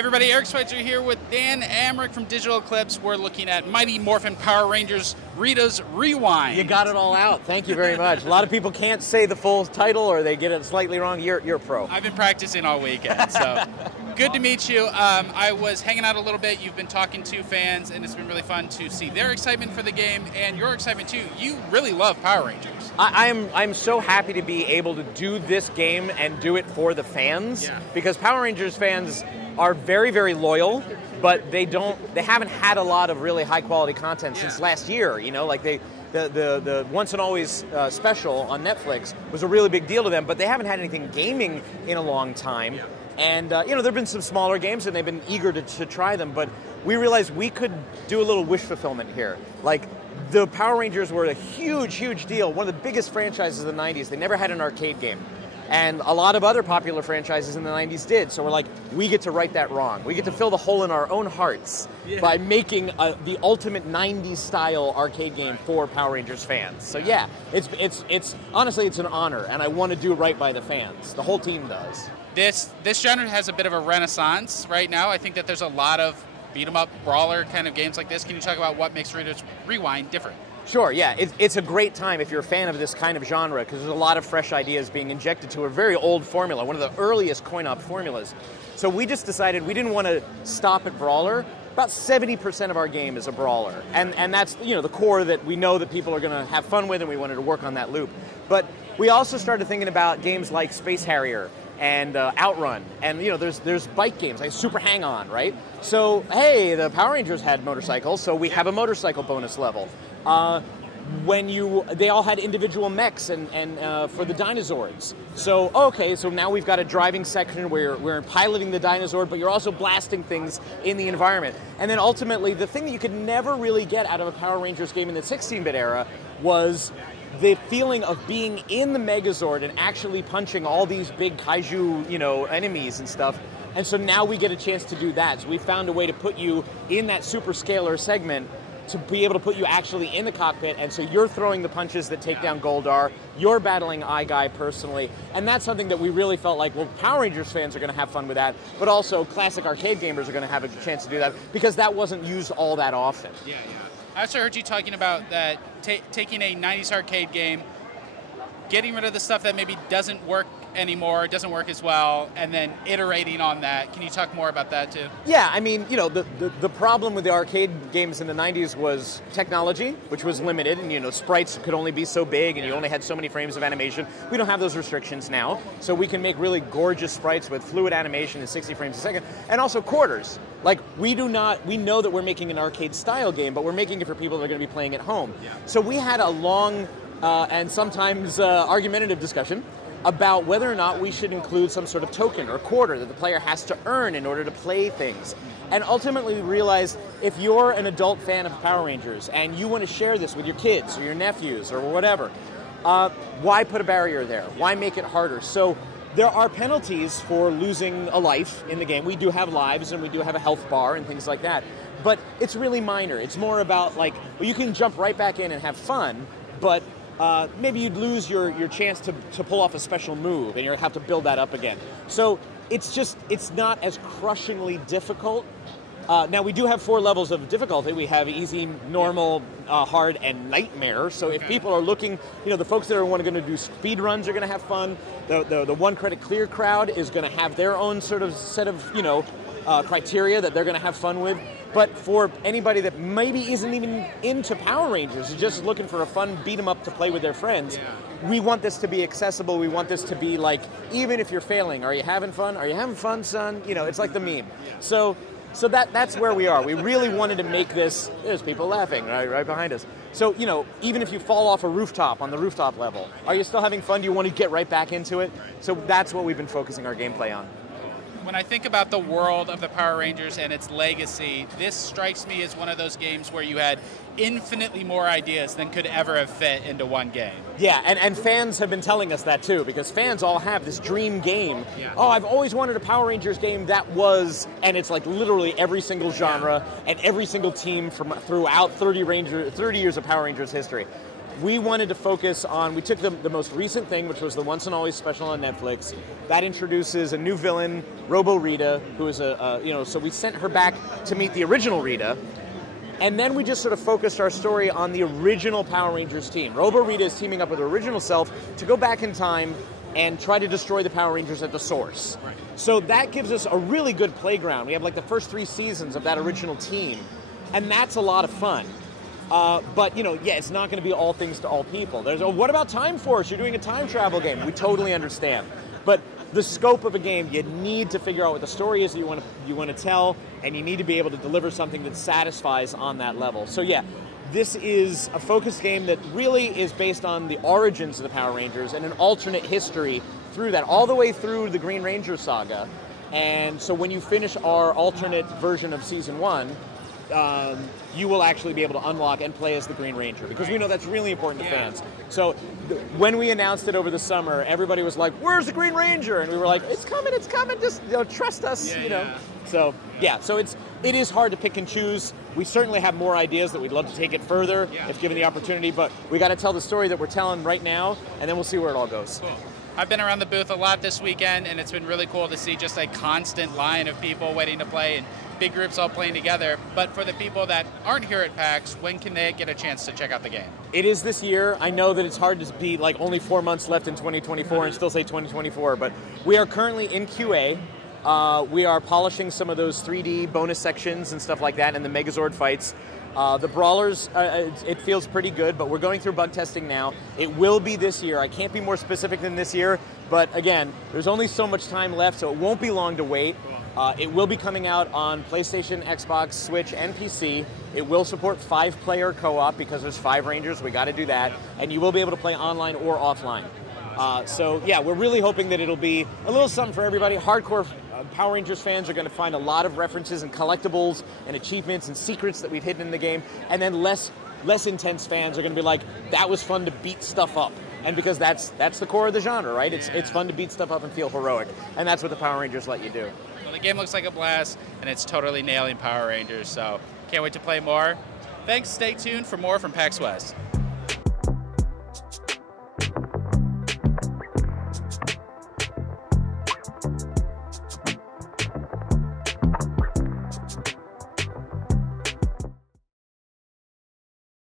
everybody, Eric Switzer here with Dan Amrich from Digital Eclipse. We're looking at Mighty Morphin Power Rangers Rita's Rewind. You got it all out. Thank you very much. A lot of people can't say the full title or they get it slightly wrong. You're a pro. I've been practicing all weekend, so good to meet you. I was hanging out a little bit. You've been talking to fans, and it's been really fun to see their excitement for the game and your excitement too. You really love Power Rangers. I'm so happy to be able to do this game and do it for the fans, because Power Rangers fans are very, very loyal, but they haven't had a lot of really high quality content since last year. You know, like the Once and Always special on Netflix was a really big deal to them, but they haven't had anything gaming in a long time. And you know, there've been some smaller games, and they've been eager to try them. But we realized we could do a little wish fulfillment here. Like, the Power Rangers were a huge, huge deal. One of the biggest franchises of the '90s. They never had an arcade game. And a lot of other popular franchises in the '90s did. So we're like, we get to right that wrong. We get to fill the hole in our own hearts by making the ultimate '90s style arcade game for Power Rangers fans. So yeah, it's honestly, it's an honor, and I want to do right by the fans. The whole team does. This genre has a bit of a renaissance right now. I think that there's a lot of beat-em-up brawler kind of games like this. Can you talk about what makes Rita's Rewind different? Sure, yeah. It's a great time if you're a fan of this kind of genre, because there's a lot of fresh ideas being injected to a very old formula, one of the earliest coin-op formulas. So we just decided we didn't want to stop at brawler. About 70% of our game is a brawler, and that's, you know, the core that we know that people are going to have fun with, and we wanted to work on that loop. But we also started thinking about games like Space Harrier and Outrun, and you know, there's bike games like Super Hang-On, right? So hey, the Power Rangers had motorcycles, so we have a motorcycle bonus level. They all had individual mechs and for the dinosaurs. So okay, so now we've got a driving section where we're piloting the dinosaur, but you're also blasting things in the environment. And then ultimately, the thing that you could never really get out of a Power Rangers game in the 16-bit era was the feeling of being in the Megazord and actually punching all these big kaiju, you know, enemies and stuff. And so now we get a chance to do that. So we found a way to put you in that super scalar segment, to be able to put you actually in the cockpit, and so you're throwing the punches that take down Goldar, you're battling Guy personally, and that's something that we really felt like, well, Power Rangers fans are going to have fun with that, but also classic arcade gamers are going to have a chance to do that, because that wasn't used all that often. Yeah. I also heard you talking about that, taking a 90s arcade game, getting rid of the stuff that maybe doesn't work anymore, doesn't work as well, and then iterating on that. Can you talk more about that too? Yeah, I mean, you know, the problem with the arcade games in the 90s was technology, which was limited, and you know, sprites could only be so big, and you only had so many frames of animation. We don't have those restrictions now, so we can make really gorgeous sprites with fluid animation and 60 frames a second, and also quarters. Like, we know that we're making an arcade style game, but we're making it for people that are going to be playing at home. Yeah. So we had a long and sometimes argumentative discussion about whether or not we should include some sort of token or quarter that the player has to earn in order to play things. And ultimately we realized, if you're an adult fan of Power Rangers and you want to share this with your kids or your nephews or whatever, why put a barrier there? Why make it harder? So there are penalties for losing a life in the game. We do have lives, and we do have a health bar and things like that. But it's really minor. It's more about, like, well, you can jump right back in and have fun, but maybe you'd lose your chance to pull off a special move, and you'll have to build that up again. So it's not as crushingly difficult. Now, we do have 4 levels of difficulty. We have easy, normal, hard, and nightmare. So if people are looking, you know, the folks that are going to do speed runs are going to have fun. The one credit clear crowd is going to have their own sort of set of, you know, criteria that they're going to have fun with. But for anybody that maybe isn't even into Power Rangers, is just looking for a fun beat-em-up to play with their friends, we want this to be accessible. We want this to be like, even if you're failing, are you having fun? Are you having fun, son? You know, it's like the meme. So that's where we are. We really wanted to make this, there's people laughing right behind us. So, you know, even if you fall off a rooftop on the rooftop level, are you still having fun? Do you want to get right back into it? So that's what we've been focusing our gameplay on. When I think about the world of the Power Rangers and its legacy, this strikes me as one of those games where you had infinitely more ideas than could ever have fit into one game. Yeah, and fans have been telling us that too, because fans all have this dream game. Yeah. Oh, I've always wanted a Power Rangers game that was, and it's like literally every single genre and every single team from throughout 30 years of Power Rangers history. we wanted to focus on, we took the most recent thing, which was the Once and Always special on Netflix. That introduces a new villain, Robo Rita, who is so we sent her back to meet the original Rita. And then we just sort of focused our story on the original Power Rangers team. Robo Rita is teaming up with her original self to go back in time and try to destroy the Power Rangers at the source. Right. So that gives us a really good playground. We have like the first 3 seasons of that original team, and that's a lot of fun. But, it's not going to be all things to all people. There's, what about Time Force? You're doing a time travel game. We totally understand. But the scope of a game, you need to figure out what the story is that you want to tell, and you need to be able to deliver something that satisfies on that level. So yeah, this is a focused game that really is based on the origins of the Power Rangers and an alternate history through that, all the way through the Green Ranger saga. And so when you finish our alternate version of Season 1, you will actually be able to unlock and play as the Green Ranger, because we know that's really important to fans. So when we announced it over the summer, everybody was like, "Where's the Green Ranger?" And we were like, "It's coming, just trust us." So it is hard to pick and choose. We certainly have more ideas that we'd love to take it further if given the opportunity, but we got to tell the story that we're telling right now, and then we'll see where it all goes. Cool. I've been around the booth a lot this weekend, and it's been really cool to see just a constant line of people waiting to play and big groups all playing together. But for the people that aren't here at PAX, when can they get a chance to check out the game? It is this year. I know that it's hard to be like only 4 months left in 2024 and still say 2024, but we are currently in QA. We are polishing some of those 3D bonus sections and stuff like that, and the Megazord fights. The brawlers, it feels pretty good, but we're going through bug testing now. It will be this year. I can't be more specific than this year, but again, there's only so much time left, so it won't be long to wait. It will be coming out on PlayStation, Xbox, Switch, and PC. It will support 5-player co-op because there's 5 Rangers. We got to do that, and you will be able to play online or offline. So yeah, we're really hoping that it'll be a little something for everybody. Hardcore Power Rangers fans are going to find a lot of references and collectibles and achievements and secrets that we've hidden in the game, and then less intense fans are going to be like, that was fun to beat stuff up. And because that's the core of the genre, right? It's fun to beat stuff up and feel heroic, and that's what the Power Rangers let you do. Well, the game looks like a blast, and it's totally nailing Power Rangers, so can't wait to play more. Thanks, stay tuned for more from PAX West.